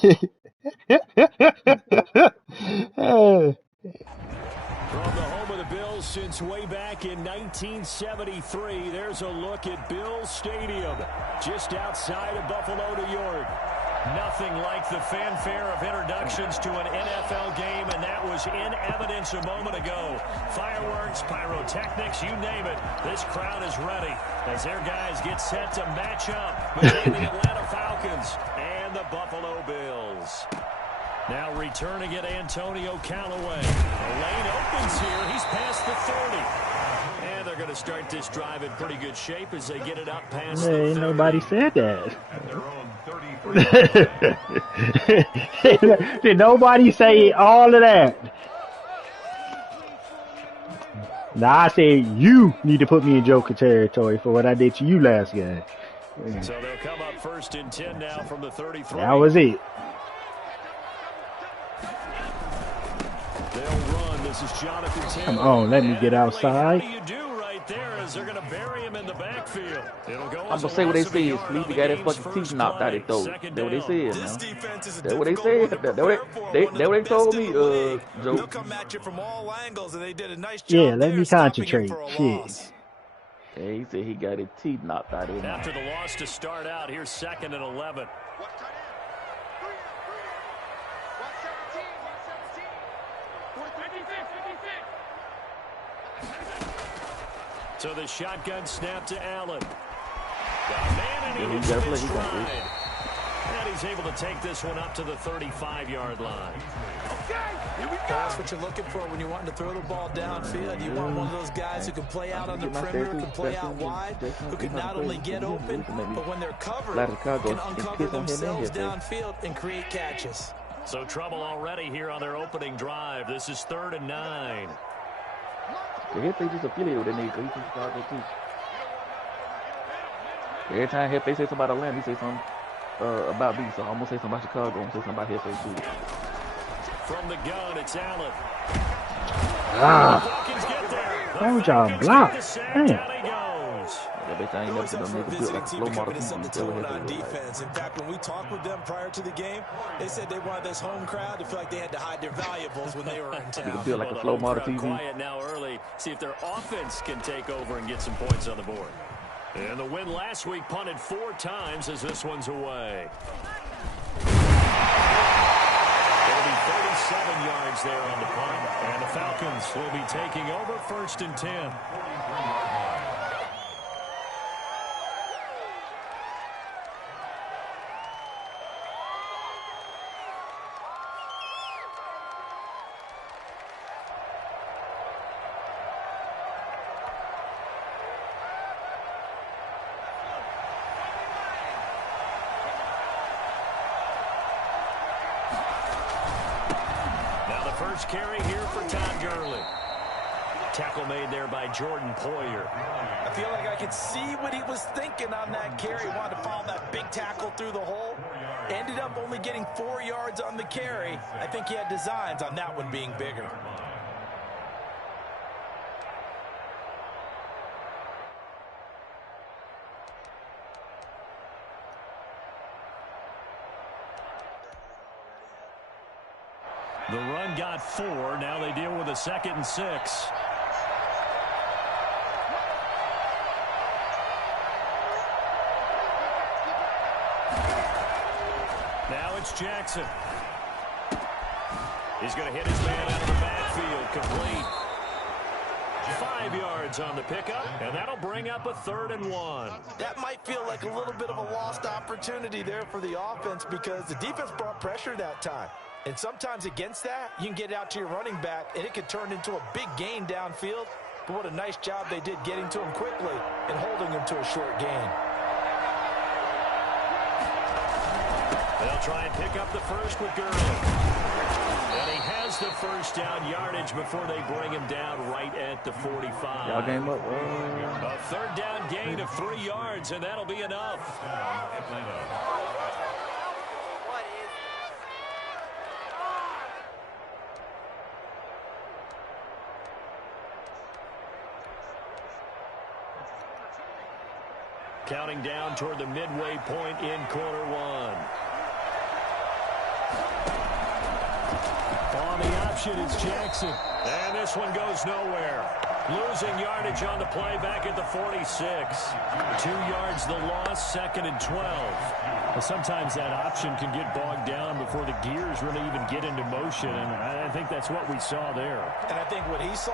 From the home of the Bills since way back in 1973, there's a look at Bills Stadium, just outside of Buffalo, New York. Nothing like the fanfare of introductions to an NFL game, and that was in evidence a moment ago. Fireworks, pyrotechnics, you name it. This crowd is ready as their guys get set to match up between the Atlanta Falcons and the Buffalo Bills. Now returning it, Antonio Callaway. The lane opens here. He's past the 30. And they're going to start this drive in pretty good shape as they get it up past the 30. Ain't nobody said that. Did nobody say all of that? Now I said you need to put me in Joker territory for what I did to you last game. So they'll come up 1st and 10 now from the 33. That was it. They'll run. This is Jonathan Taylor. Come on, let me get outside. What do you do right there as they're going to bury him in the backfield? It'll go. I'm gonna say what they said. Sleep, he got his fucking teeth knocked out his throat. That's what they said, man. That's what they said. That's what they told me, Joe. Come at you from all angles, and they did a nice job. Yeah, let me concentrate. Shit. Yeah, he said he got his teeth knocked out of his mouth. After the loss to start out, here's 2nd and 11. So the shotgun snap to Allen. And he's able to take this one up to the 35-yard line. That's what you're looking for when you're wanting to throw the ball downfield. You want one of those guys who can play out on the perimeter, can play out wide, who can not only get open, but when they're covered, can uncover themselves downfield and create catches. So trouble already here on their opening drive. This is 3rd and 9. They just affiliated with that nigga, 'cause he's from Chicago too. Every time they say something about Atlanta, he say something about me. So I'm gonna say something about Chicago. I'm gonna say something about Hefe too. From the gun, it's Allen. Told y'all block. Damn. On defense. In fact, when we talked with them prior to the game, they said they wanted this home crowd to feel like they had to hide their valuables when they were in town. You can feel like a slow model TV. Quiet now early. See if their offense can take over and get some points on the board. And the win last week punted 4 times as this one's away. There'll be 37 yards there on the punt, and the Falcons will be taking over 1st and 10. First carry here for Todd Gurley. Tackle made there by Jordan Poyer. I feel like I could see what he was thinking on that carry. He wanted to follow that big tackle through the hole. Ended up only getting 4 yards on the carry. I think he had designs on that one being bigger. The run got 4. Now they deal with a 2nd and 6. Now it's Jackson. He's going to hit his man out of the backfield. Complete. 5 yards on the pickup, and that'll bring up a 3rd and 1. That might feel like a little bit of a lost opportunity there for the offense because the defense brought pressure that time. And sometimes against that, you can get out to your running back, and it could turn into a big gain downfield. But what a nice job they did getting to him quickly and holding him to a short gain. They'll try and pick up the first with Gurley. And he has the first down yardage before they bring him down right at the 45. Y'all game up. A 3rd down gain of 3 yards, and that'll be enough. Counting down toward the midway point in quarter 1. option is Jackson. And this one goes nowhere. Losing yardage on the play back at the 46. 2 yards the loss, 2nd and 12. Well, sometimes that option can get bogged down before the gears really even get into motion, and I think that's what we saw there. And I think what he saw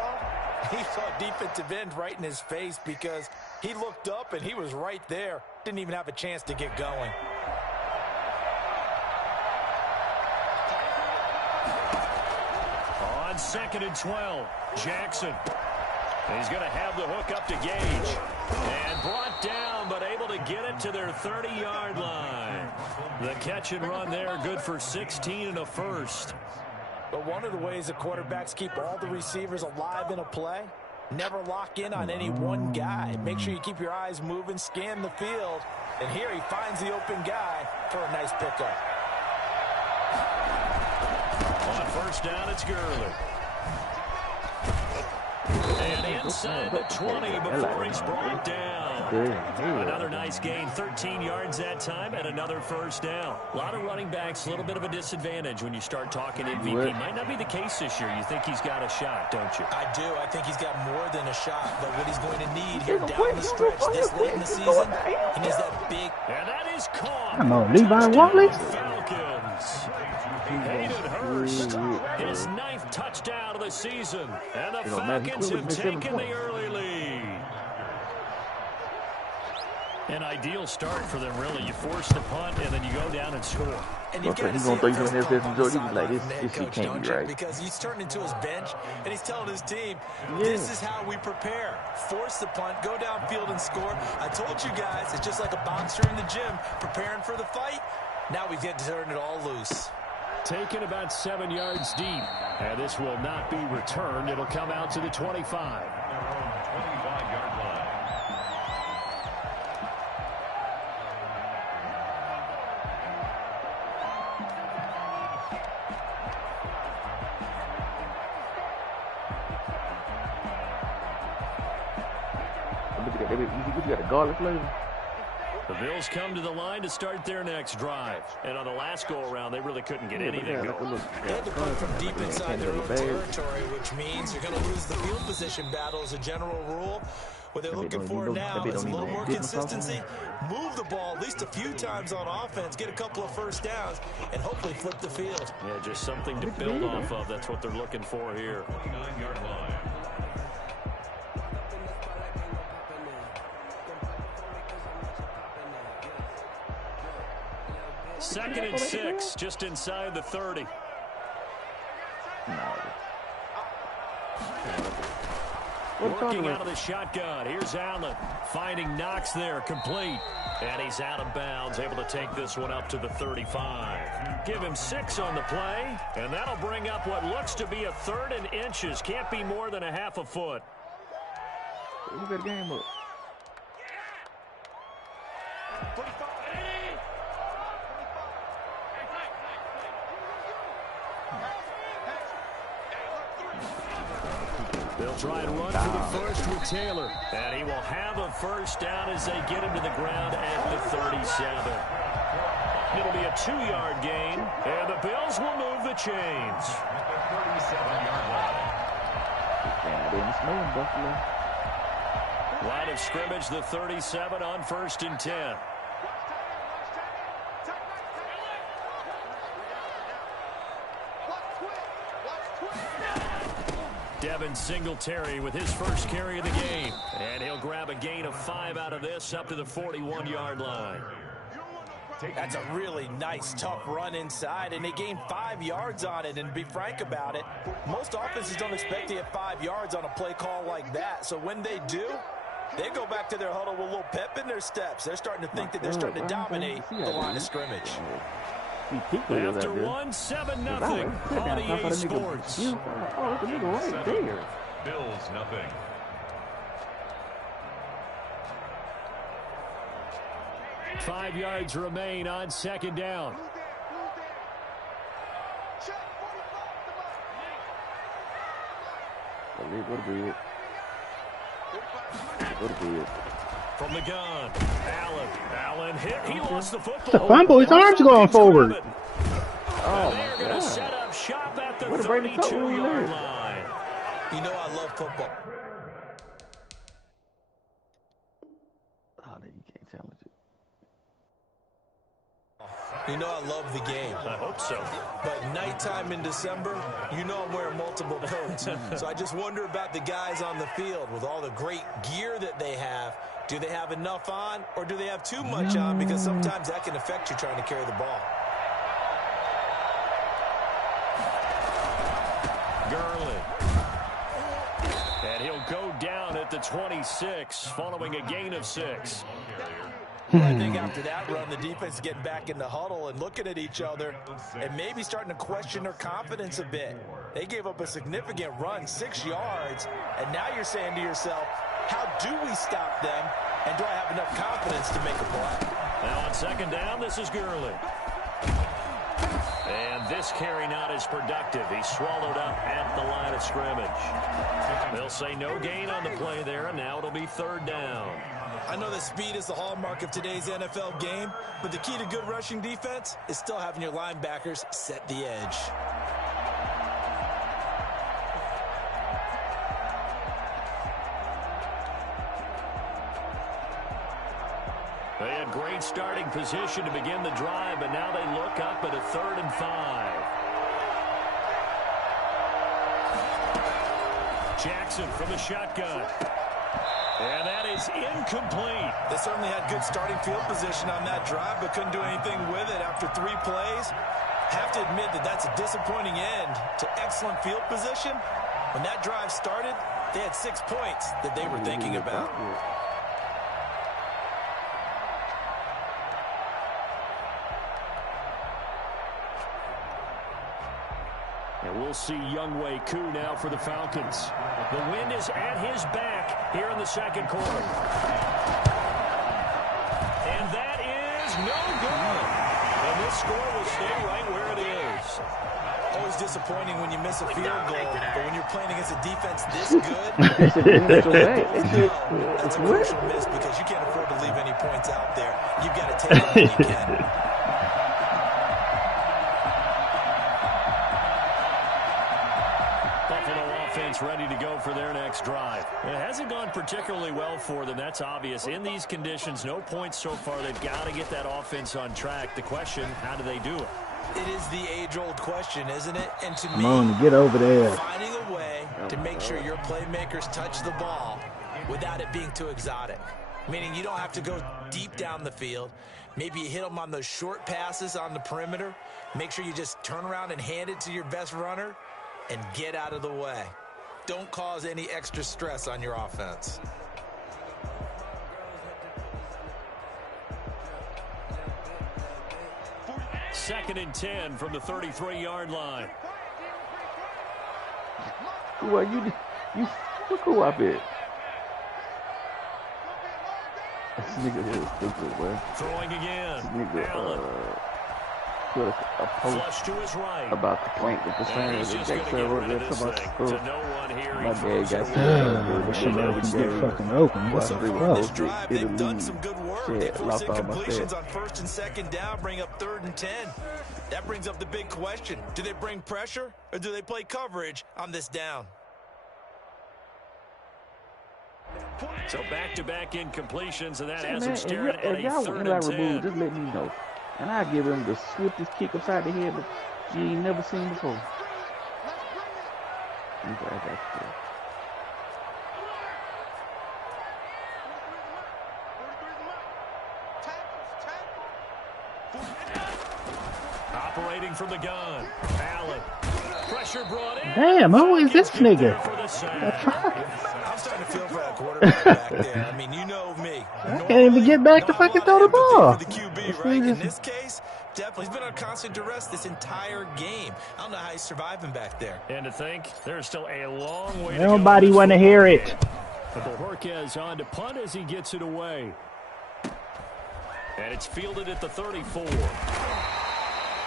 defensive end right in his face, because he looked up and he was right there. Didn't even have a chance to get going. On 2nd and 12, Jackson. He's going to have the hook up to Gage. And brought down, but able to get it to their 30-yard line. The catch and run there, good for 16 and a first. But one of the ways the quarterbacks keep all the receivers alive in a play, never lock in on any one guy. Make sure you keep your eyes moving, scan the field. And here he finds the open guy for a nice pickup. On first down, it's Gurley. And inside the 20 before he's brought down. Another nice gain, 13 yards that time, and another first down. A lot of running backs, a little bit of a disadvantage when you start talking MVP. Might not be the case this year. You think he's got a shot, don't you? I do. I think he's got more than a shot. But what he's going to need here down the stretch this late in the season, he needs that big. And that is caught. Come on, Levi Wallace. Falcons. Hayden Hurst, his 9th touchdown of the season. And the Falcons have taken the early lead. An ideal start for them, really. You force the punt, and then you go down and score. And you've got to see because he's turned into his bench, and he's telling his team, this is how we prepare. Force the punt, go downfield and score. I told you guys, it's just like a boxer in the gym, preparing for the fight. Now we get to turn it all loose. Taken about 7 yards deep. And this will not be returned. It'll come out to the 25. 25-yard line. You got a garlic flavor. The Bills come to the line to start their next drive. And on the last go-around, they really couldn't get anything going. They had to come from deep inside their own territory, which means you're going to lose the field position battle as a general rule. What they're looking for now is a little more consistency. Move the ball at least a few times on offense, get a couple of first downs, and hopefully flip the field. Yeah, just something to build off of. That's what they're looking for here. 29-yard line. Second and 6, just inside the 30. Working out of the shotgun. Here's Allen finding Knox there, complete. And he's out of bounds, able to take this one up to the 35. Give him 6 on the play, and that'll bring up what looks to be a 3rd and inches. Can't be more than a half a foot. Look at the game up. They'll try and run for the first with Taylor. And he will have a first down as they get him to the ground at the 37. It'll be a 2-yard gain, and the Bills will move the chains. 37-yard line. Line of scrimmage, the 37 on 1st and 10. Devin Singletary with his first carry of the game. And he'll grab a gain of 5 out of this up to the 41-yard line. That's a really nice, tough run inside, and they gained 5 yards on it. And to be frank about it, most offenses don't expect to get 5 yards on a play call like that. So when they do, they go back to their huddle with a little pep in their steps. They're starting to think that they're starting to dominate the line of scrimmage. After 1, 7-0 on EA Sports. Oh, that's a nigga right there. Bills nothing. Five yards remain on 2nd down. From the gun, Allen hit. He lost the football. The fumble. His arms going forward. Oh, they're going to set up shop at the the What a break the coat. 32-yard line. You know I love football. Oh, you can't tell me. You know I love the game. I hope so. But nighttime in December, you know I'm wearing multiple coats. So I just wonder about the guys on the field with all the great gear that they have. Do they have enough on, or do they have too much on? Because sometimes that can affect you trying to carry the ball. Gurley. And he'll go down at the 26 following a gain of 6. I think after that run, the defense is getting back in the huddle and looking at each other and maybe starting to question their confidence a bit. They gave up a significant run, 6 yards, and now you're saying to yourself, how do we stop them, and do I have enough confidence to make a play? Now on second down, this is Gurley. And this carry not as productive. He's swallowed up at the line of scrimmage. They'll say no gain on the play there, and now it'll be third down. I know that speed is the hallmark of today's NFL game, but the key to good rushing defense is still having your linebackers set the edge. They had great starting position to begin the drive, but now they look up at a 3rd and 5. Jackson from the shotgun. And that is incomplete. They certainly had good starting field position on that drive, but couldn't do anything with it after 3 plays. Have to admit that that's a disappointing end to excellent field position. When that drive started, they had 6 points that they were thinking about. And we'll see Younghoe Koo now for the Falcons. The wind is at his back here in the second quarter. And that is no good. And this score will stay right where it is. Always disappointing when you miss a field goal, but when you're playing against a defense this good, that's a crucial miss because you can't afford to leave any points out there. You've got to take all you can. Ready to go for their next drive. It hasn't gone particularly well for them. That's obvious. In these conditions, no points so far. They've got to get that offense on track. The question, how do they do it? It is the age-old question, isn't it? And to Come on, get over there. Finding a way to make sure your playmakers touch the ball without it being too exotic. Meaning you don't have to go deep down the field. Maybe you hit them on those short passes on the perimeter. Make sure you just turn around and hand it to your best runner and get out of the way. Don't cause any extra stress on your offense. Second and 10 from the 33-yard line. Well, you look who up here. This nigga is stupid, man. Throwing again. This nigga, put a post to his right. about the point with the sign that Jake said over there about the school. My dad got Somebody can get fucking open. What the This fuck? drive, they've done some good work. They force incompletions on 1st and 2nd down, bring up 3rd and 10. That brings up the big question. Do they bring pressure or do they play coverage on this down? So back-to-back incompletions, and that Hey, has man, him staring at a y'all 3rd want and to 10. remove, just let me know. And I give him the swiftest kick upside the head that you ain't never seen before. Operating from the gun. Allen. Pressure brought in. Damn, who is this nigga? I'm starting to feel for that quarterback back there. I mean, you know me. I can't even get back to fucking throw the ball. The QB, right? In this case, definitely, he's been on constant duress this entire game. I don't know how he's surviving back there. And to think, there's still a long way to go. Nobody want to hear it. Bojorquez on to punt as he gets it away. And it's fielded at the 34.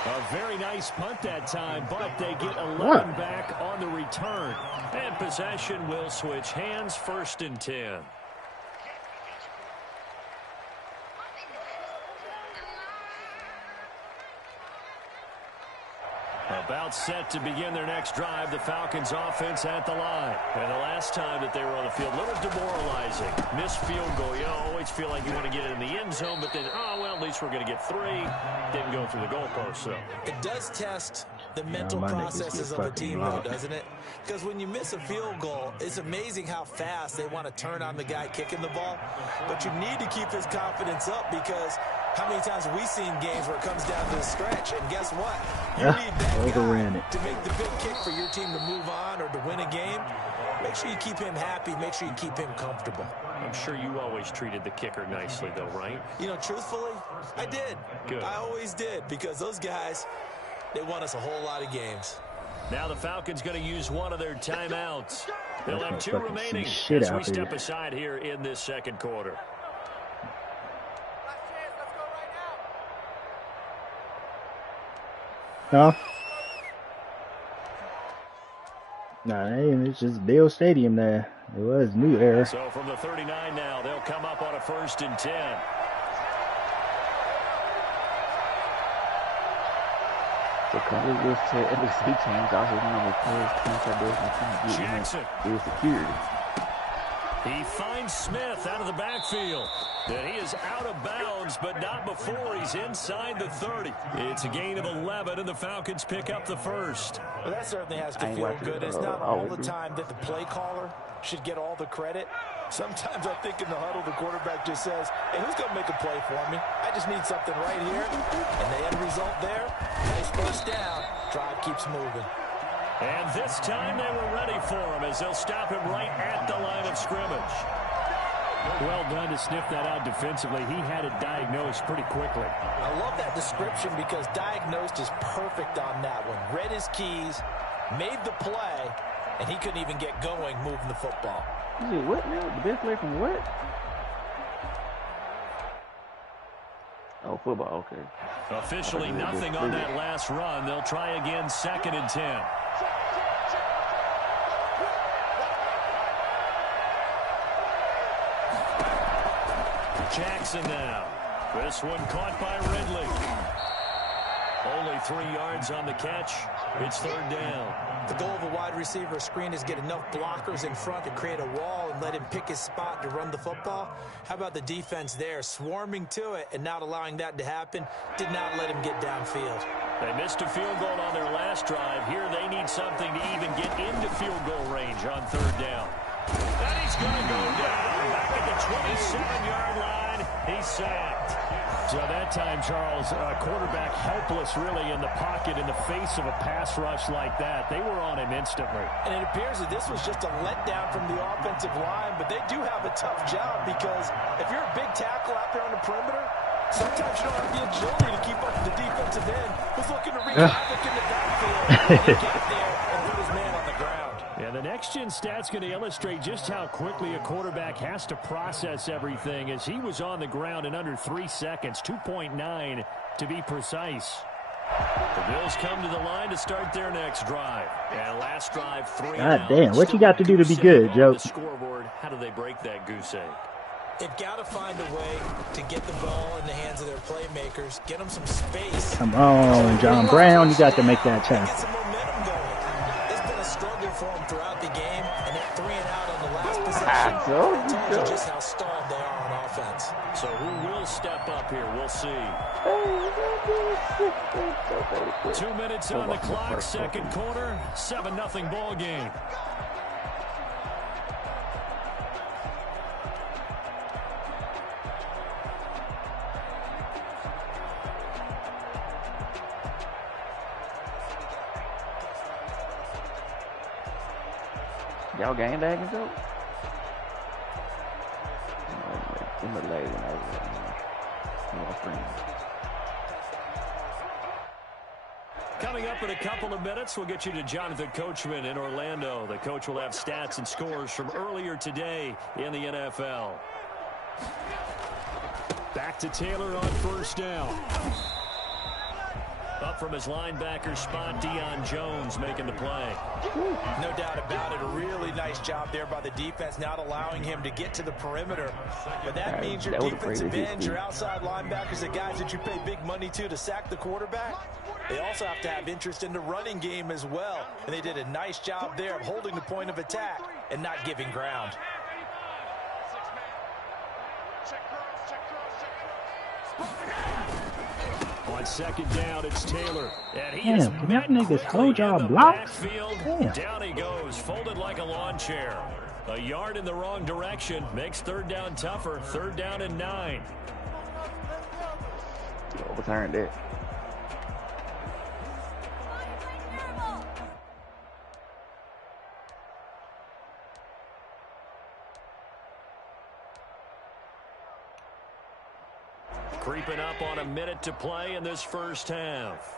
A very nice punt that time, but they get 11 back on the return. And possession will switch hands, 1st and 10. A About set to begin their next drive, the Falcons offense at the line. And the last time that they were on the field, a little demoralizing. Missed field goal. You always feel like you want to get it in the end zone, but then, oh, well, at least we're going to get 3. Didn't go through the goalpost, so. It does test the mental processes of a team, though, doesn't it? Because when you miss a field goal, it's amazing how fast they want to turn on the guy kicking the ball. But you need to keep his confidence up because how many times have we seen games where it comes down to the stretch, and guess what? You need that guy to make the big kick for your team to move on or to win a game. Make sure you keep him happy. Make sure you keep him comfortable. I'm sure you always treated the kicker nicely, though, right? You know, truthfully, I did. Good. I always did because those guys, they won us a whole lot of games. Now the Falcons going to use one of their timeouts. They'll have 2 remaining as we step aside here in this second quarter. No. Nah, it's just Bill Stadium there. It was new era. So from the 39 now, they'll come up on a 1st and 10. So can we just at least he changed also the number of players Jackson. His security. He finds Smith out of the backfield. And he is out of bounds, but not before he's inside the 30. It's a gain of 11, and the Falcons pick up the 1st. Well, that certainly has to feel good. It's not all the time that the play caller should get all the credit. Sometimes I think in the huddle, the quarterback just says, hey, who's going to make a play for me? I just need something right here. And the end result there, nice first down. Drive keeps moving. And this time they were ready for him as they'll stop him right at the line of scrimmage. Well done to sniff that out defensively. He had it diagnosed pretty quickly. I love that description because diagnosed is perfect on that one. Read his keys, made the play, and he couldn't even get going moving the football. Is it what now? The best play from what? Oh, football, okay. Officially nothing on that last run. They'll try again 2nd and 10. Jackson now. This one caught by Ridley. Only 3 yards on the catch. It's 3rd down. The goal of a wide receiver screen is get enough blockers in front to create a wall and let him pick his spot to run the football. How about the defense there, swarming to it and not allowing that to happen? Did not let him get downfield. They missed a field goal on their last drive. Here they need something to even get into field goal range on 3rd down. And he's going to go down back at the 27-yard line. He's sacked. So that time, Charles, quarterback helpless really in the pocket in the face of a pass rush like that. They were on him instantly. And it appears that this was just a letdown from the offensive line, but they do have a tough job because if you're a big tackle out there on the perimeter, sometimes you don't have the agility to keep up with the defensive end who's looking to wreak havoc in the backfield and get there and put his man on the ground. Yeah, the next-gen stat's going to illustrate just how quickly a quarterback has to process everything as he was on the ground in under 3 seconds, 2.9 to be precise. The Bills come to the line to start their next drive. And last drive, 3. God damn, what you got to do to be good, Joe? The scoreboard, how do they break that goose egg? They've got to find a way to get the ball in the hands of their playmakers, get them some space. Come on, John Brown, you got to make that Get tackle. some momentum going. It's been a struggle for them throughout the game, and that 3 and out on the last possession tells you just how stalled they are on offense. So who will step up here? We'll see. 2 minutes on the clock, second quarter, 7-0 ball game. Y'all game bagging though? In the leg when I was Coming up in a couple of minutes, we'll get you to Jonathan Coachman in Orlando. The coach will have stats and scores from earlier today in the NFL. Back to Taylor on 1st down. Up from his linebacker spot, Deion Jones making the play. No doubt about it. A really nice job there by the defense, not allowing him to get to the perimeter. But that means your defensive ends, your outside linebackers, the guys that you pay big money to sack the quarterback, they also have to have interest in the running game as well. And they did a nice job there of holding the point of attack and not giving ground. On second down, it's Taylor. And he Damn, can that niggas hold y'all blocks? Damn. Down he goes, folded like a lawn chair. A yard in the wrong direction makes third down tougher. Third down and 9. Overturned it. Creeping up on a minute to play in this first half.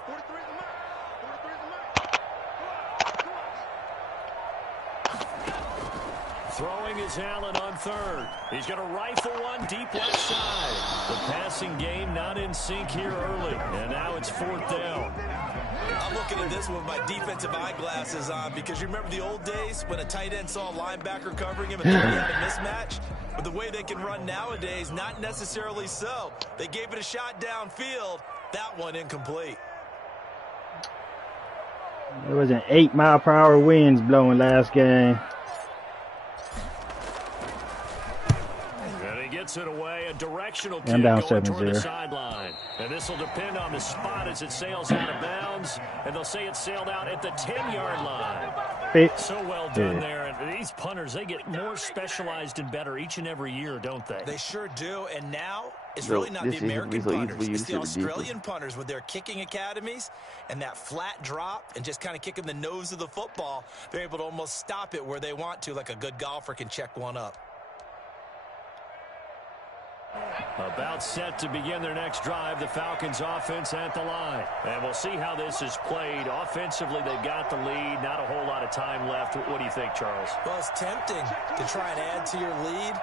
Throwing is Allen on third. He's going to rifle one deep left side. The passing game not in sync here early. And now it's fourth down. I'm looking at this with my defensive eyeglasses on because you remember the old days when a tight end saw a linebacker covering him and thought he had a mismatch? But the way they can run nowadays, not necessarily so. They gave it a shot downfield. That one incomplete. There was an 8-mile-per-hour winds blowing last game. And he gets it away. A directional I'm kick down going toward the 7-0. sideline. And this will depend on the spot as it sails out of bounds. And they'll say it sailed out at the 10-yard line. So well done there. And these punters, they get more specialized and better each and every year, don't they? They sure do. And now it's really not the American punters. It's the Australian punters with their kicking academies and that flat drop and just kind of kicking the nose of the football. They're able to almost stop it where they want to, like a good golfer can check one up. About set to begin their next drive, the Falcons offense at the line. And we'll see how this is played. Offensively, they've got the lead. Not a whole lot of time left. What do you think, Charles? Well, it's tempting to try and add to your lead,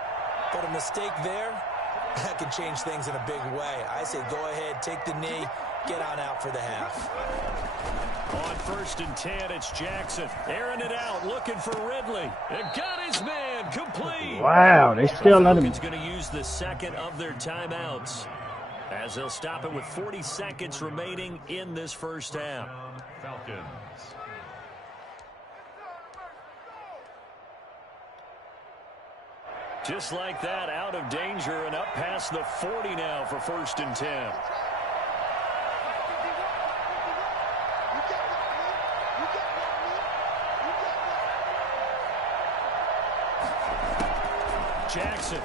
but a mistake there, that can change things in a big way. I say go ahead, take the knee, get on out for the half. On first and 10, it's Jackson. Airing it out, looking for Ridley. And got his man, complete. Wow, they still let him. Falcons going to use the second of their timeouts as they'll stop it with 40 seconds remaining in this first half. Falcons. Just like that, out of danger and up past the 40 now for first and 10. Jackson.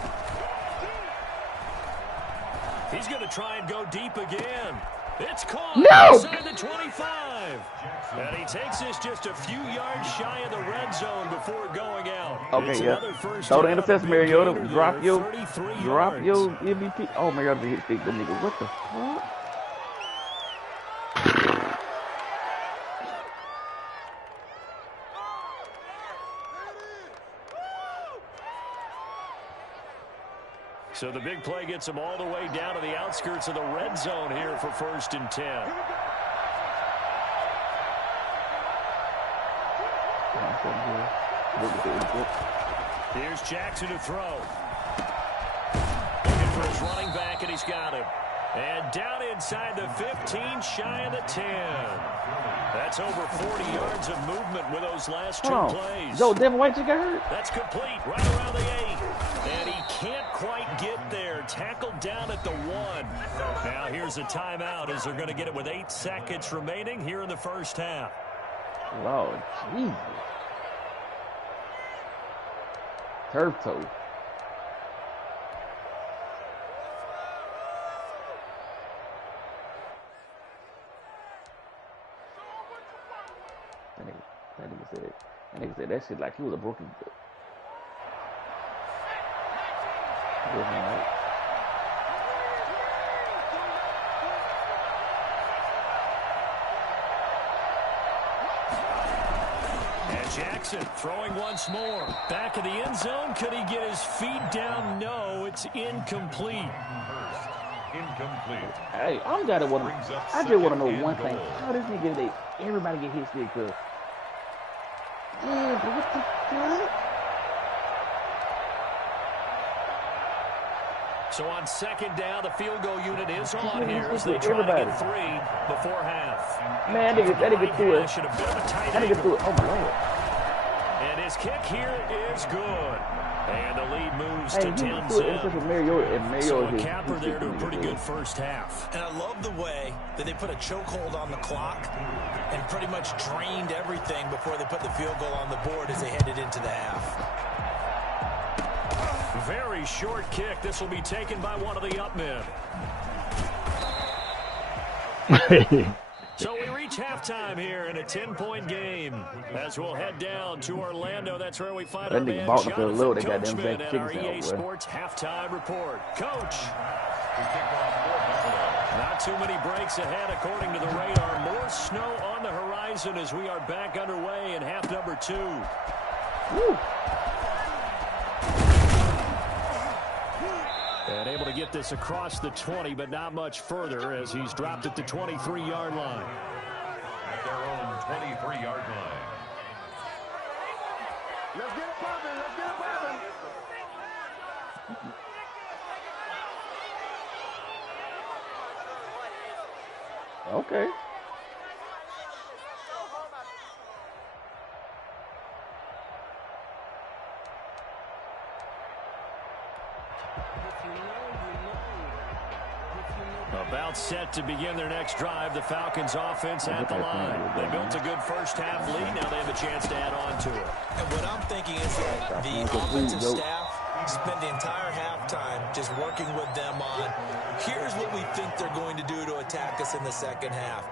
He's going to try and go deep again. It's caught inside the 25. And he takes this just a few yards shy of the red zone before going out. Okay, yeah. Throw the interception, Mariota. Drop your MVP. Oh, Mariota hit stick the nigga. What the fuck? So the big play gets him all the way down to the outskirts of the red zone here for first and 10. Here's Jackson to throw. Looking for his running back, and he's got him. And down inside the 15, shy of the 10. That's over 40 yards of movement with those last two plays. Yo, Devin White just got hurt. That's complete, right around the 8. And he can't quite get there. Tackled down at the 1. Now here's a timeout as they're going to get it with 8 seconds remaining here in the first half. Lord Jesus. Turf toe. That nigga said that shit like he was a broken. And Jackson throwing once more. Back of the end zone. Could he get his feet down? No, it's incomplete. incomplete. Hey, I just want to know one thing. How does nigga everybody get hit stick up? Yeah, but what the fuck? So on second down, the field goal unit is on here as they try to get 3 before half. Man, that nigga threw it. That nigga threw it. Oh, my Lord. And his kick here is good. And the lead moves to 10-7. So a capper there to a pretty good first half. And I love the way that they put a chokehold on the clock and pretty much drained everything before they put the field goal on the board as they headed into the half. Very short kick. This will be taken by one of the up men. So we reach halftime here in a 10-point game. As we'll head down to Orlando, that's where we find our man Jonathan Coachman at our EA Sports halftime report. Coach. Not too many breaks ahead according to the radar. More snow on the horizon as we are back underway in half number 2. Woo. And able to get this across the 20, but not much further as he's dropped at the 23-yard line. At their own 23-yard line. Let's get it poppin', let's get it poppin'. Okay. About set to begin their next drive. The Falcons offense at the line. They built a good first half lead. Now they have a chance to add on to it. And what I'm thinking is that the offensive staff spent the entire halftime just working with them on, here's what we think they're going to do to attack us in the second half.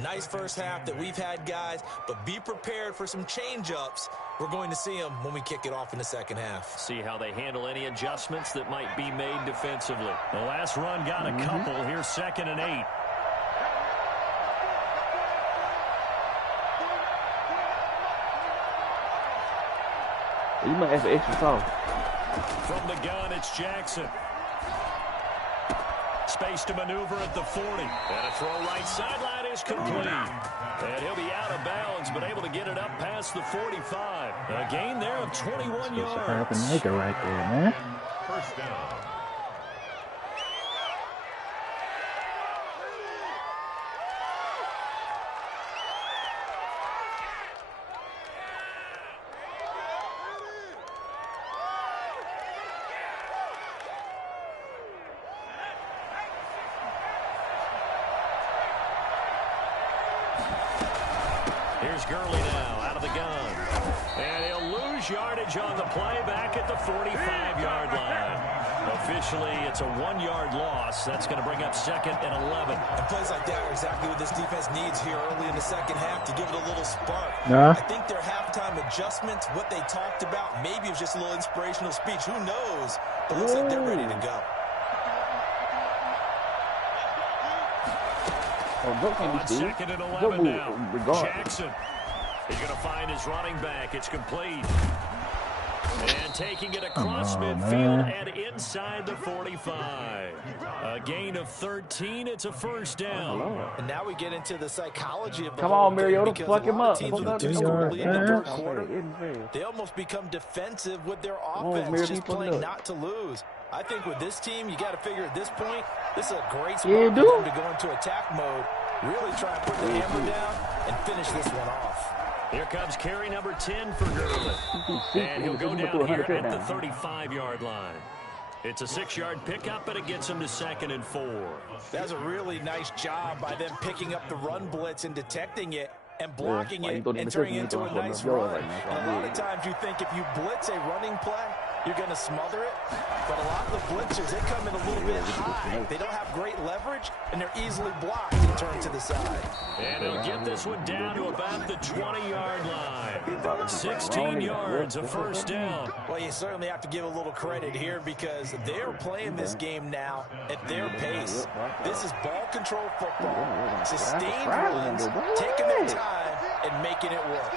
Nice first half that we've had, guys, but be prepared for some change-ups. We're going to see them when we kick it off in the second half. See how they handle any adjustments that might be made defensively. The last run got a couple. Here's 2nd and 8. You might have an extra sauce. From the gun, it's Jackson. Space to maneuver at the 40. And a throw right sideline is complete. And he'll be out of bounds, but able to get it up past the 45. A gain there of 21 yards. Nigga right there, man. First down. Here's Gurley now out of the gun. And he'll lose yardage on the play back at the 45-yard line. Officially, it's a 1-yard loss. That's going to bring up 2nd and 11. And plays like that are exactly what this defense needs here early in the second half to give it a little spark. I think their halftime adjustments, what they talked about, maybe it was just a little inspirational speech. Who knows? But it looks like they're ready to go. On 2nd and 11 now. Jackson. He's going to find his running back. It's complete. And taking it across midfield and inside the 45. A gain of 13. It's a first down. And now we get into the psychology of the Come on, Mariota, fuck him up. Teams with a 2-score lead in the third quarter, they almost become defensive with their offense, just playing not to lose. I think with this team, you got to figure at this point, this is a great spot for them to go into attack mode, really try and put the hammer down and finish this one off. Here comes carry number 10 for Gurley. And he'll go down here at the 35-yard line. It's a 6-yard pickup, but it gets him to 2nd and 4. That's a really nice job by them picking up the run blitz and detecting it and blocking it and turning into a nice run. And a lot of times you think if you blitz a running play, you're going to smother it. But a lot of the blitzers, they come in a little bit high. They don't have great leverage, and they're easily blocked and turned to the side. And he'll get this one down to about the 20-yard line. 16 yards, a first down. Well, you certainly have to give a little credit here because they're playing this game now at their pace. This is ball control football. Sustained runs, taking their time, and making it work.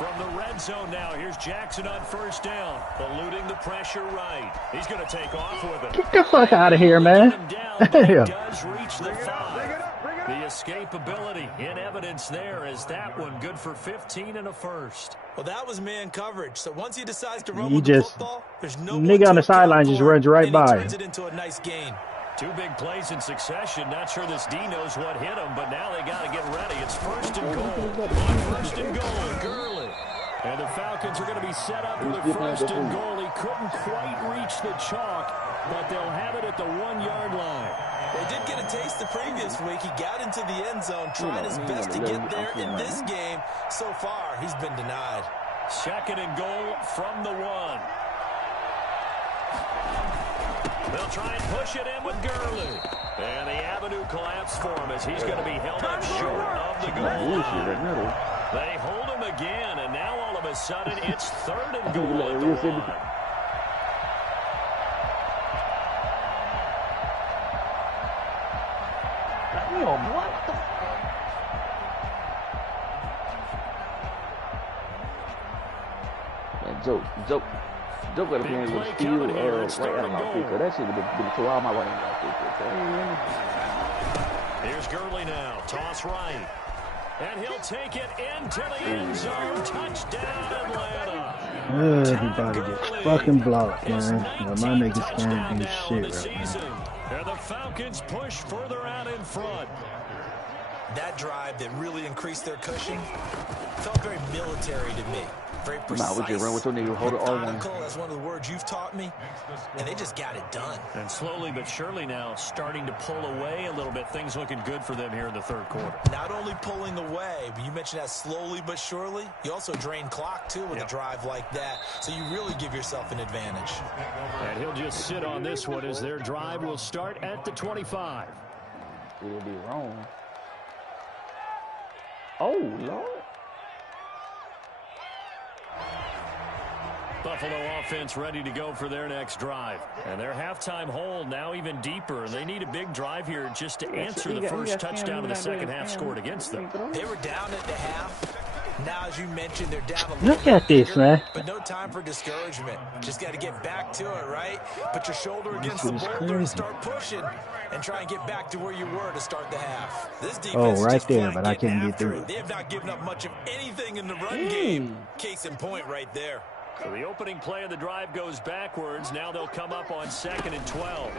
From the red zone now, here's Jackson on first down, eluding the pressure right. He's going to take off with it. Get the fuck out of here, man. He does reach the 5. The escapability in evidence there is that one good for 15 and a first. Well, that was man coverage. So once he decides to run He with just, the football, there's no nigga on the sideline just runs right by. Turns it into a nice gain. 2 big plays in succession. Not sure this D knows what hit him, but now they got to get ready. It's first and goal. First and goal, Gurley. And the Falcons are going to be set up with a first and goal. He couldn't quite reach the chalk, but they'll have it at the 1-yard line. They did get a taste the previous week. He got into the end zone, trying his best to get there. In this game, so far, he's been denied. Second and goal from the 1. They'll try and push it in with Gurley. And the avenue collapsed for him as he's going to be held up short of the goal line. They hold him again, and now all of a sudden it's third and goal at the 1. What the? Man, Joe got a plan with steel arrow right out of my feet. So that shit would have been so out my right now. Here's Gurley now. Toss right. And he'll take it into the end zone. Touchdown, Atlanta. Everybody gets fucking blocked, man. Well, my niggas can't do shit right now. And the Falcons push further out in front. That drive that really increased their cushion felt very military to me. Very precise. Nah, run with your nigga, hold it R1. That's one of the words you've taught me. And they just got it done. And slowly but surely now starting to pull away a little bit. Things looking good for them here in the third quarter. Not only pulling away, but you mentioned that slowly but surely. You also drain clock, too, with a drive like that. So you really give yourself an advantage. And he'll just sit on this one as their drive will start at the 25. It'll be wrong. Oh, Lord. Buffalo offense ready to go for their next drive. And their halftime hole now even deeper. They need a big drive here just to answer the first touchdown of the second half scored against them. They were down at the half. Now, as you mentioned, they're down a little Look at this, man. But no time for discouragement. Just got to get back to it, right? Put your shoulder against the boulder and start pushing and try and get back to where you were to start the half. This defense right there, but I couldn't get through it. They have not given up much of anything in the run game. Case in point right there. So the opening play of the drive goes backwards. Now they'll come up on 2nd and 12.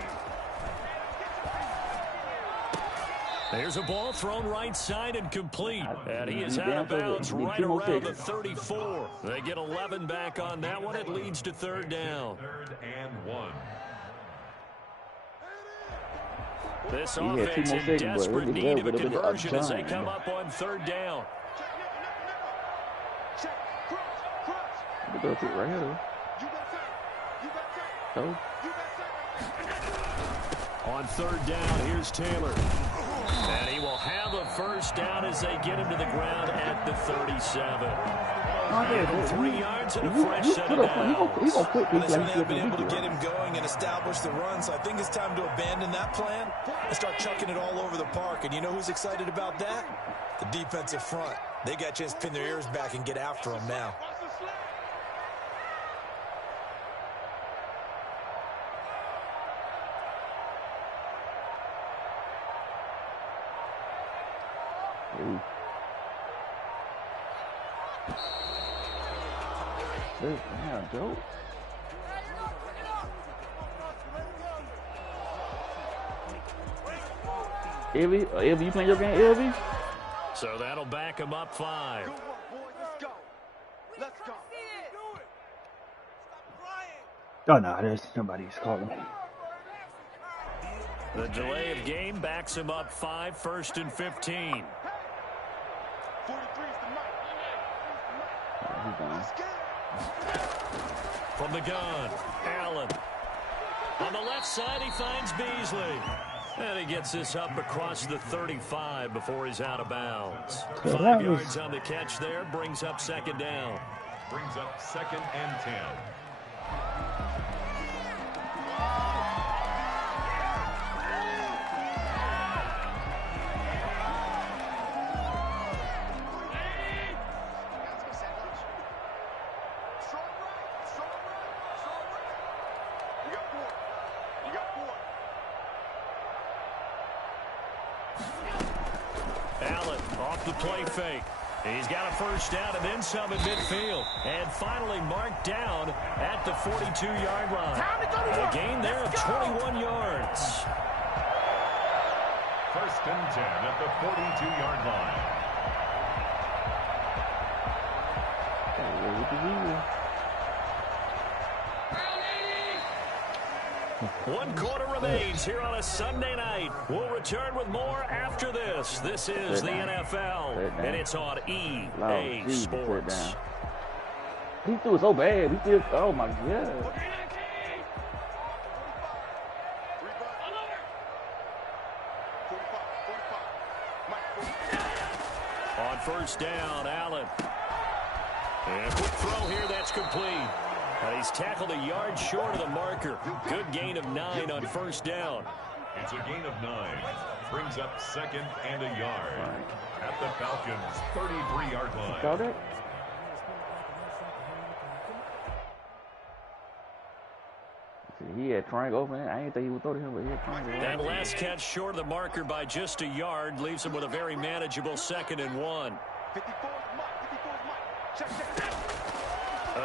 There's a ball thrown right side and complete. And he is out of bounds right around the 34. They get 11 back on that one. It leads to third down. 3rd and 1. This offense in desperate need of a conversion as they come up on third down. Right here. Go. On third down, here's Taylor. And he will have a first down as they get him to the ground at the 37. 3 yards and a fresh set of downs. They certainly have been able to get him going and establish the run, so I think it's time to abandon that plan and start chucking it all over the park. And you know who's excited about that? The defensive front. They got a chance to pin their ears back and get after him now. Yeah, Joe. Elvie, you playing your game, Elvie? So that'll back him up 5. Let's go. Oh, no, there's somebody's calling. The delay of game backs him up 5, 1st and 15. From the gun, Allen. On the left side, he finds Beasley. And he gets this up across the 35 before he's out of bounds. 5 yards on the catch there, brings up 2nd down. Brings up 2nd and 10. off the play fake. He's got a first down and then some at midfield. And finally marked down at the 42-yard line. A gain there of 21 yards. First and 10 at the 42-yard line. One quarter remains here on a Sunday night. We'll return with more after this. This is the NFL, and it's on EA Sports. He threw it so bad. He threw, oh my God. On first down, Allen. And a quick throw here, that's complete. And he's tackled a yard short of the marker. Good gain of 9 on first down. It's a gain of 9. Brings up second and a yard. At the Falcons' 33-yard line. Got it? He had triangle open. I didn't think he would throw to him, but he had triangle. That last catch short of the marker by just a yard leaves him with a very manageable 2nd and 1. 54 mark. Check.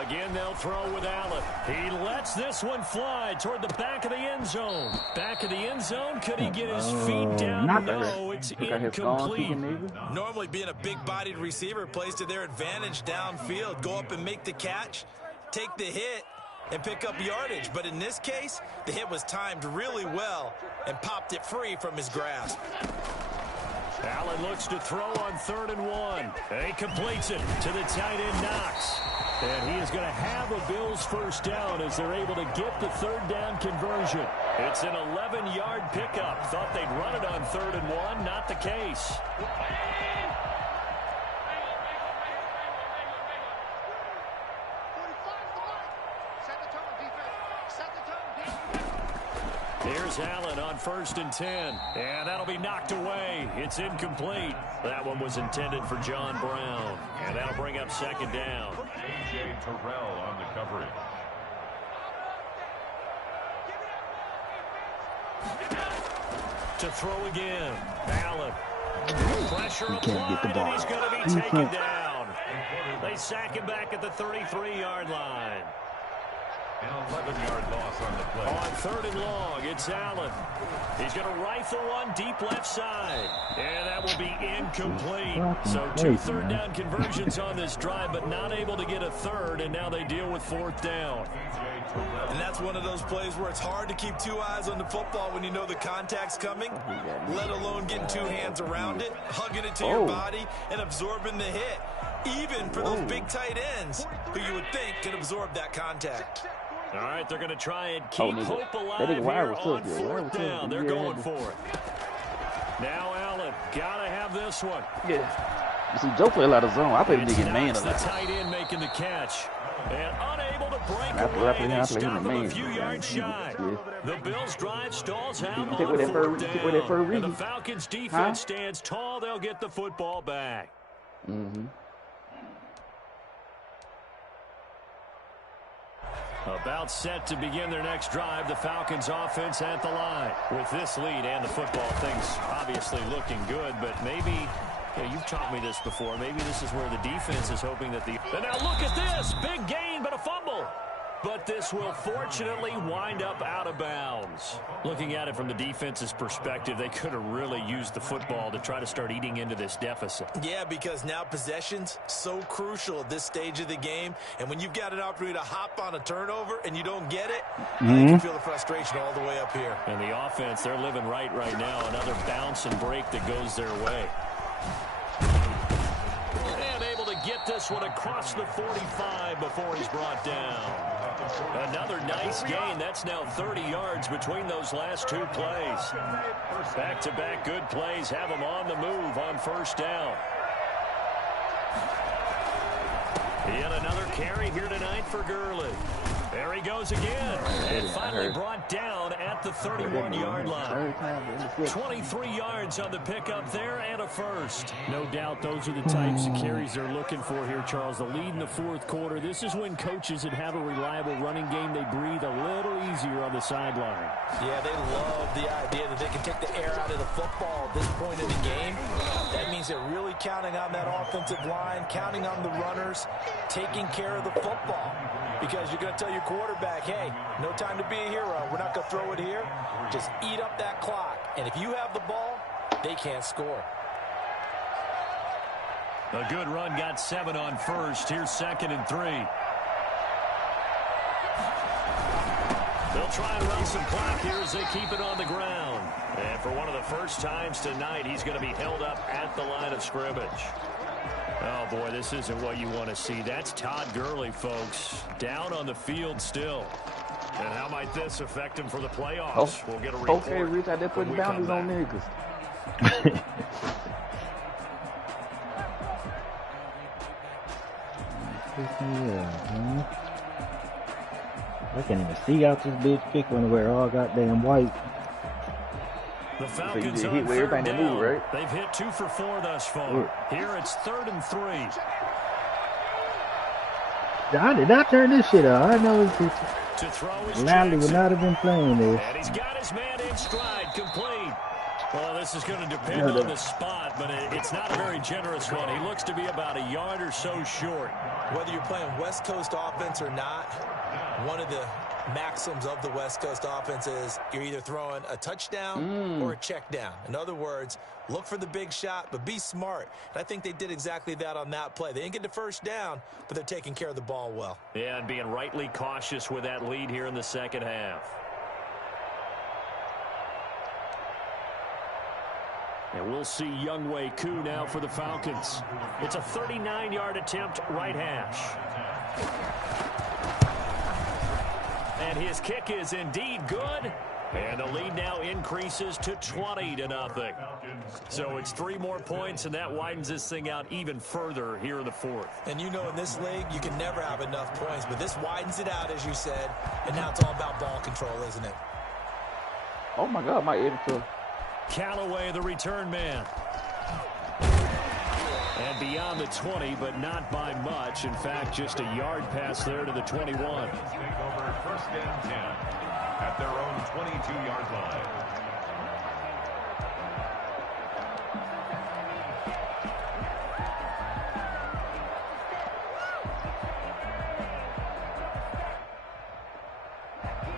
Again, they'll throw with Allen. He lets this one fly toward the back of the end zone. Back of the end zone. Could he get his feet down? No, it's incomplete. Normally, being a big-bodied receiver plays to their advantage downfield. Go up and make the catch, take the hit, and pick up yardage. But in this case, the hit was timed really well and popped it free from his grasp. Allen looks to throw on 3rd and 1. And he completes it to the tight end, Knox. And he is going to have a Bills first down as they're able to get the 3rd down conversion. It's an 11-yard pickup. Thought they'd run it on 3rd and 1. Not the case. Here's Allen on 1st and 10. And that'll be knocked away. It's incomplete. That one was intended for John Brown. And that'll bring up 2nd down. A.J. Terrell on the coverage. To throw again. Allen. Pressure applied, and he's going to be taken down. They sack him back at the 33-yard line. An 11-yard loss on the play. On 3rd and long, it's Allen. He's going to rifle one deep left side. And that will be incomplete. So 2 3rd down conversions on this drive, but not able to get a 3rd, and now they deal with 4th down. And that's one of those plays where it's hard to keep 2 eyes on the football when you know the contact's coming, let alone getting 2 hands around it, hugging it to your body, and absorbing the hit. Even for those big tight ends who you would think can absorb that contact. All right, they're going to try and keep hope alive here on 4th down. They're going for it. Now Allen, got to have this one. Yeah. You see, Joe play a lot of zone. I play with nigga man a the lot. tight end making the catch. And unable to break away. They stop him a few yards shy. The Bills' drive stalls out on 4th down. And the Falcons' defense stands tall. They'll get the football back. About set to begin their next drive, the Falcons offense at the line. With this lead and the football, things obviously looking good, but maybe, you've taught me this before, maybe this is where the defense is hoping that the... And now look at this, big gain, but a fumble. But this will fortunately wind up out of bounds. Looking at it from the defense's perspective, they could have really used the football to try to start eating into this deficit. Yeah, because now possession's so crucial at this stage of the game. And when you've got an opportunity to hop on a turnover and you don't get it, you can feel the frustration all the way up here. And the offense, they're living right now. Another bounce and break that goes their way. And able to get this one across the 45 before he's brought down. Another nice gain. That's now 30 yards between those last 2 plays. Back-to-back good plays have them on the move on 1st down. Yet another carry here tonight for Gurley. There he goes again. And finally brought down at the 31-yard line. 23 yards on the pickup there and a first. No doubt those are the types of carries they're looking for here, Charles. The lead in the fourth quarter. This is when coaches that have a reliable running game, they breathe a little easier on the sideline. Yeah, they love the idea that they can take the air out of the football at this point in the game. That means they're really counting on that offensive line, counting on the runners, taking care of the football. Because you're going to tell your quarterback, hey, no time to be a hero. We're not going to throw it here. Just eat up that clock. And if you have the ball, they can't score. A good run got 7 on first. Here's 2nd and 3. They'll try and run some clock here as they keep it on the ground. And for one of the first times tonight, he's going to be held up at the line of scrimmage. Oh, boy, this isn't what you want to see. That's Todd Gurley, folks. Down on the field still. And how might this affect him for the playoffs? We'll get a report. Okay, Rich, I did put boundaries on niggas. I can't even see out this bitch pick when we're all goddamn white. The Falcons so hit with everything they move, right? They've hit 2 for 4 thus far. Yeah. Here it's 3rd and 3. I did not turn this shit off. I know it's To throw his Lally would not have been playing this. And he's got his man in stride, complete. Well, this is going to depend on the spot, but it's not a very generous one. He looks to be about a yard or so short. Whether you're playing West Coast offense or not, one of the maxims of the West Coast offense is you're either throwing a touchdown or a check down. In other words, look for the big shot, but be smart. And I think they did exactly that on that play. They didn't get the first down, but they're taking care of the ball well. Yeah, and being rightly cautious with that lead here in the second half. And we'll see Younghoe Koo now for the Falcons. It's a 39-yard attempt, right hash. And his kick is indeed good. And the lead now increases to 20-0. So it's 3 more points, and that widens this thing out even further here in the fourth. And you know in this league, you can never have enough points, but this widens it out, as you said, and now it's all about ball control, isn't it? Oh, my God, my editor. Callaway, the return man. And beyond the 20, but not by much. In fact, just a yard pass there to the 21. Take over 1st and 10 at their own 22-yard line.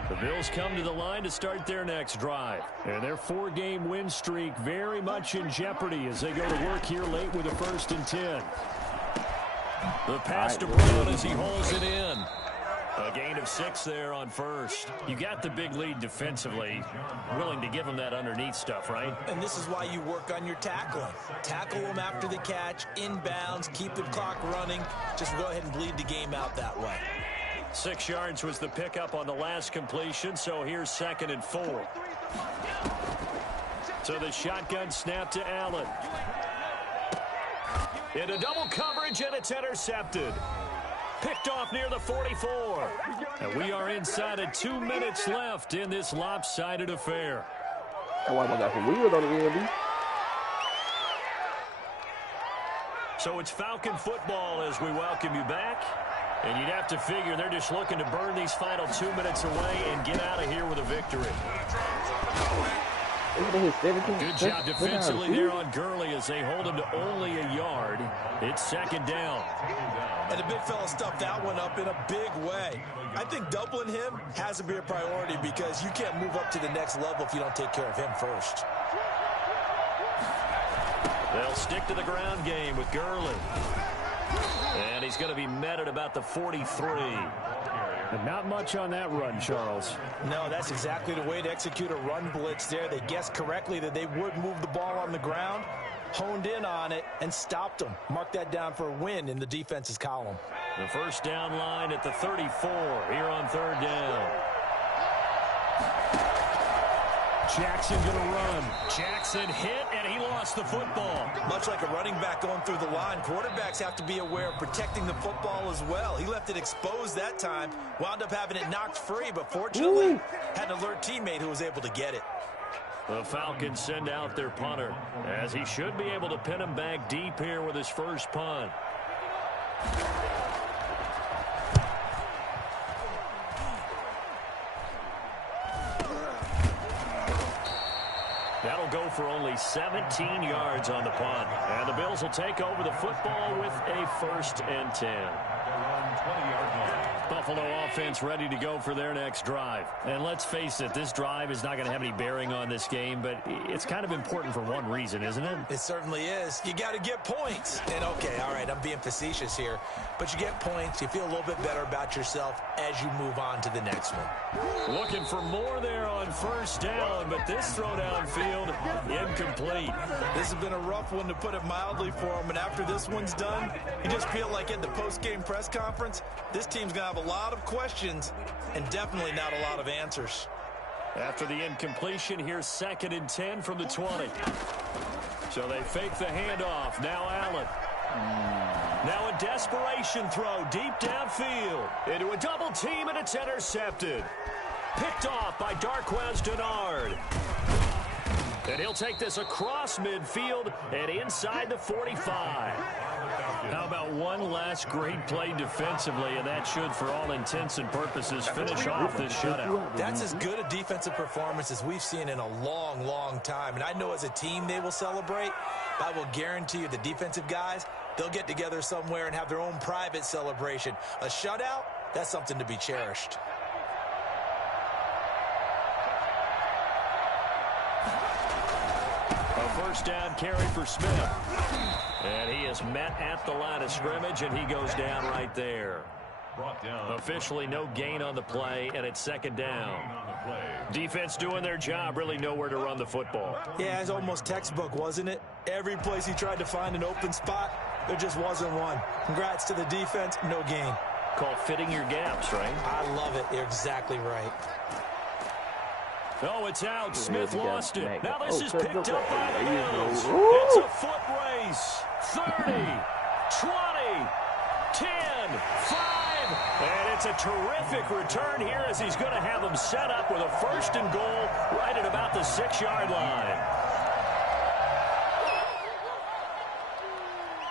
The Bills come to the line to start their next drive. And their 4-game win streak very much in jeopardy as they go to work here late with a 1st and 10. The pass to Brown as he hauls it in. A gain of 6 there on first. You got the big lead defensively. Willing to give them that underneath stuff, right? And this is why you work on your tackling. Tackle them after the catch, inbounds, keep the clock running. Just go ahead and bleed the game out that way. 6 yards was the pickup on the last completion, so here's 2nd and 4. So the shotgun snap to Allen. Into double coverage, and it's intercepted. Picked off near the 44. And we are inside of 2 minutes left in this lopsided affair. Oh, I got some wheels on the end. So it's Falcon football as we welcome you back. And you'd have to figure they're just looking to burn these final 2 minutes away and get out of here with a victory. Good job defensively there on Gurley as they hold him to only a yard. It's 2nd down. And the big fella stuffed that one up in a big way. I think doubling him has to be a priority because you can't move up to the next level if you don't take care of him first. They'll stick to the ground game with Gurley. And he's going to be met at about the 43. And not much on that run, Charles. No, that's exactly the way to execute a run blitz there. They guessed correctly that they would move the ball on the ground, honed in on it, and stopped them. Mark that down for a win in the defense's column. The 1st down line at the 34 here on 3rd down. Jackson going to run. Jackson hit, and he lost the football. Much like a running back going through the line, quarterbacks have to be aware of protecting the football as well. He left it exposed that time, wound up having it knocked free, but fortunately had an alert teammate who was able to get it. The Falcons send out their punter, as he should be able to pin him back deep here with his first punt. That'll go for only 17 yards on the punt. And the Bills will take over the football with a 1st and 10. Buffalo offense ready to go for their next drive. And let's face it, this drive is not going to have any bearing on this game, but it's kind of important for one reason, isn't it? It certainly is. You got to get points. And okay, all right, I'm being facetious here, but you get points, you feel a little bit better about yourself as you move on to the next one. Looking for more there on 1st down, but this throw downfield incomplete. This has been a rough one, to put it mildly, for him. And after this one's done, you just feel like at the post-game press conference, this team's going to have a lot of questions and definitely not a lot of answers. After the incompletion, here's 2nd and 10 from the 20. So they fake the handoff. Now Allen. Now a desperation throw deep downfield into a double team, and it's intercepted. Picked off by Darquez Denard. And he'll take this across midfield and inside the 45. How about one last great play defensively, and that should, for all intents and purposes, finish off this shutout. That's as good a defensive performance as we've seen in a long, long time. And I know as a team they will celebrate, but I will guarantee you the defensive guys, they'll get together somewhere and have their own private celebration. A shutout, that's something to be cherished. A 1st down carry for Smith. And he is met at the line of scrimmage, and he goes down right there. Officially no gain on the play, and it's 2nd down. Defense doing their job, really nowhere to run the football. Yeah, it's almost textbook, wasn't it? Every place he tried to find an open spot, there just wasn't one. Congrats to the defense, no gain. Called fitting your gaps, right? I love it. You're exactly right. Oh, it's out. Smith lost it. Now this is picked up by the Bills. Woo! It's a foot race. 30, 20, 10, 5. And it's a terrific return here, as he's going to have them set up with a 1st and goal right at about the 6-yard line.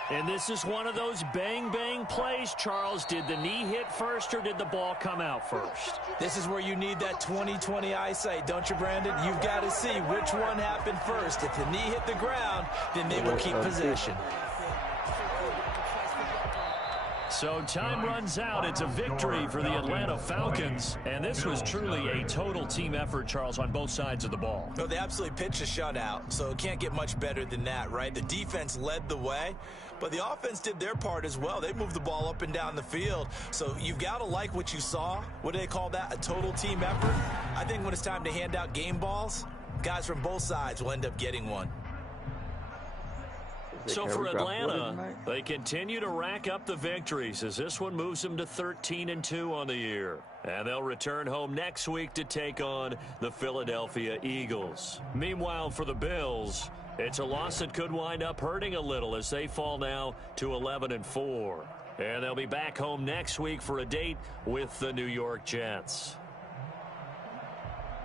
And this is one of those bang-bang plays, Charles. Did the knee hit first, or did the ball come out first? This is where you need that 20/20 eyesight, don't you, Brandon? You've got to see which one happened first. If the knee hit the ground, then they will keep possession. So time runs out. It's a victory for the Atlanta Falcons. And this was truly a total team effort, Charles, on both sides of the ball. No, they absolutely pitched a shutout, so it can't get much better than that, right? The defense led the way, but the offense did their part as well. They moved the ball up and down the field. So you've got to like what you saw. What do they call that? A total team effort? I think when it's time to hand out game balls, guys from both sides will end up getting one. So for Atlanta, they continue to rack up the victories as this one moves them to 13-2 on the year. And they'll return home next week to take on the Philadelphia Eagles. Meanwhile, for the Bills, it's a loss that could wind up hurting a little as they fall now to 11-4. And they'll be back home next week for a date with the New York Jets.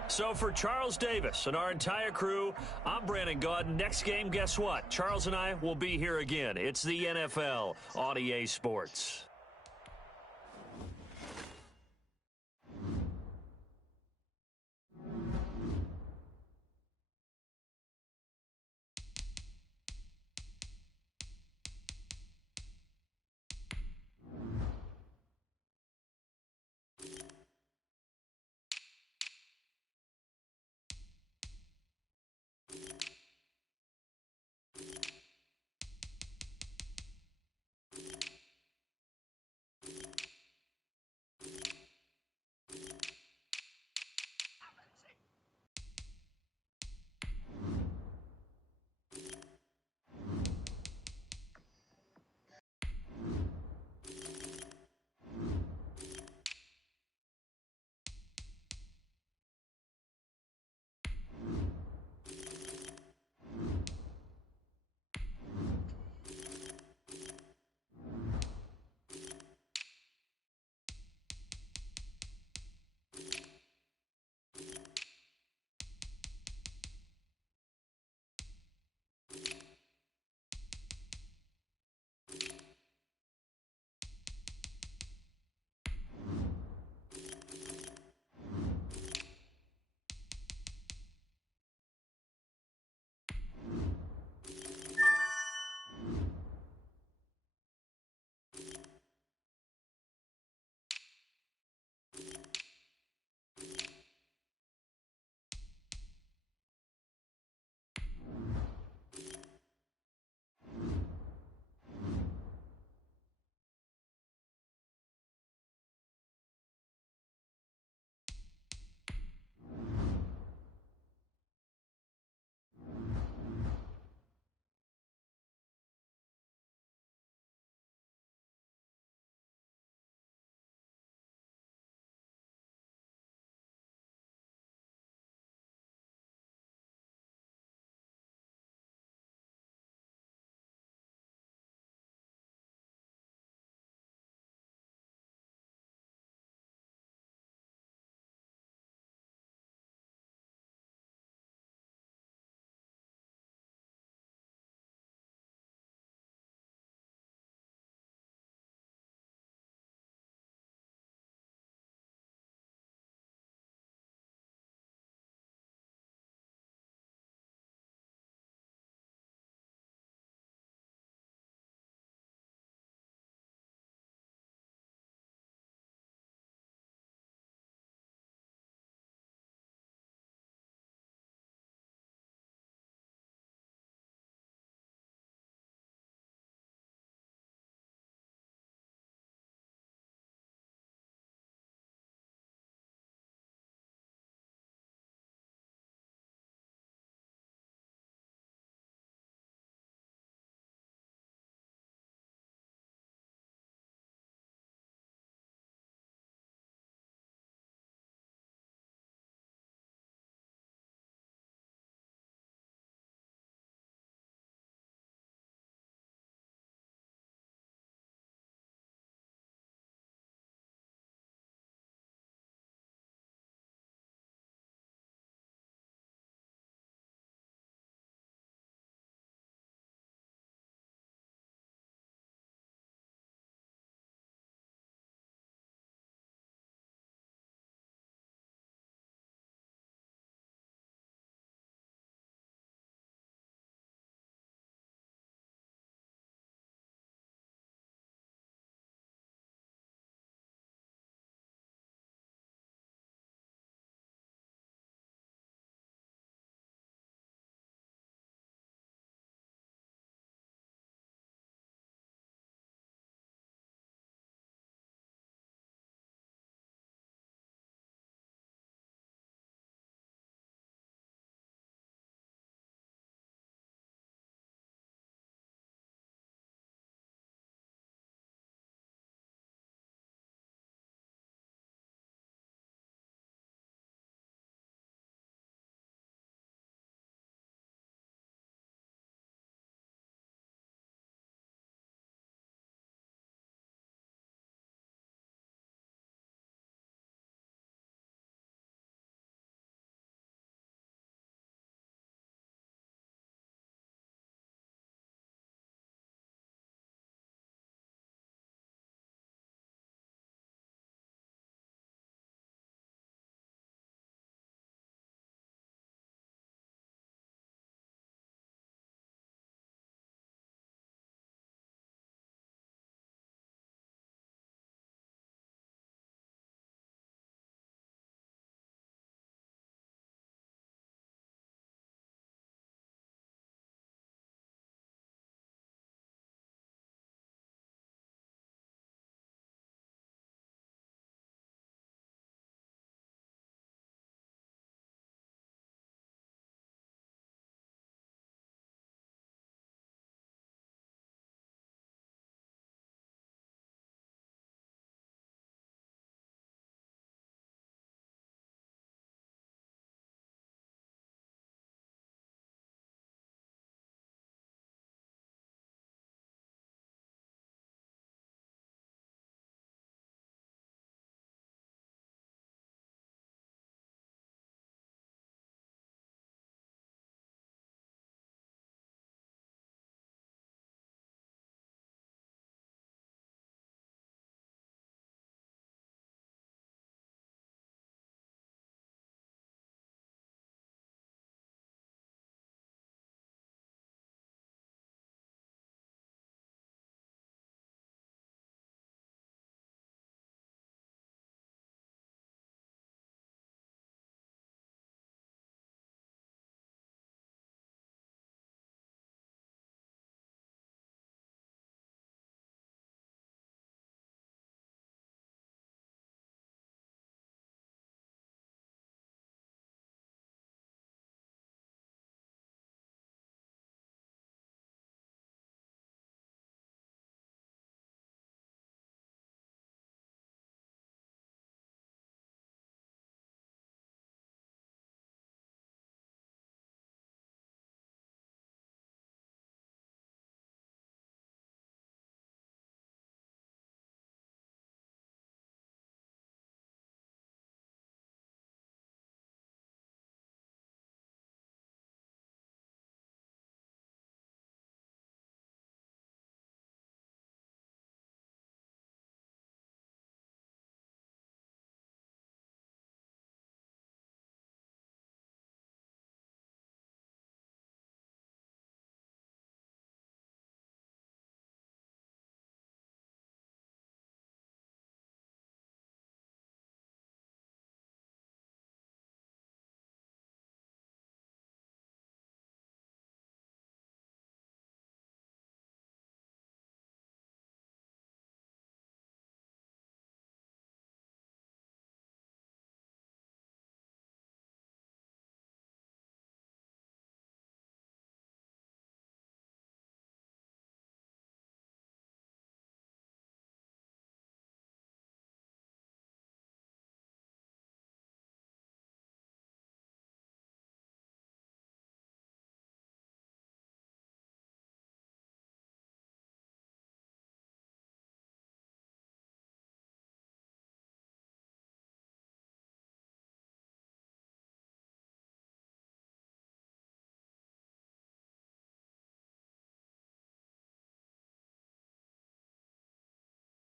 So for Charles Davis and our entire crew, I'm Brandon Gaudin. Next game, guess what? Charles and I will be here again. It's the NFL on EA Sports.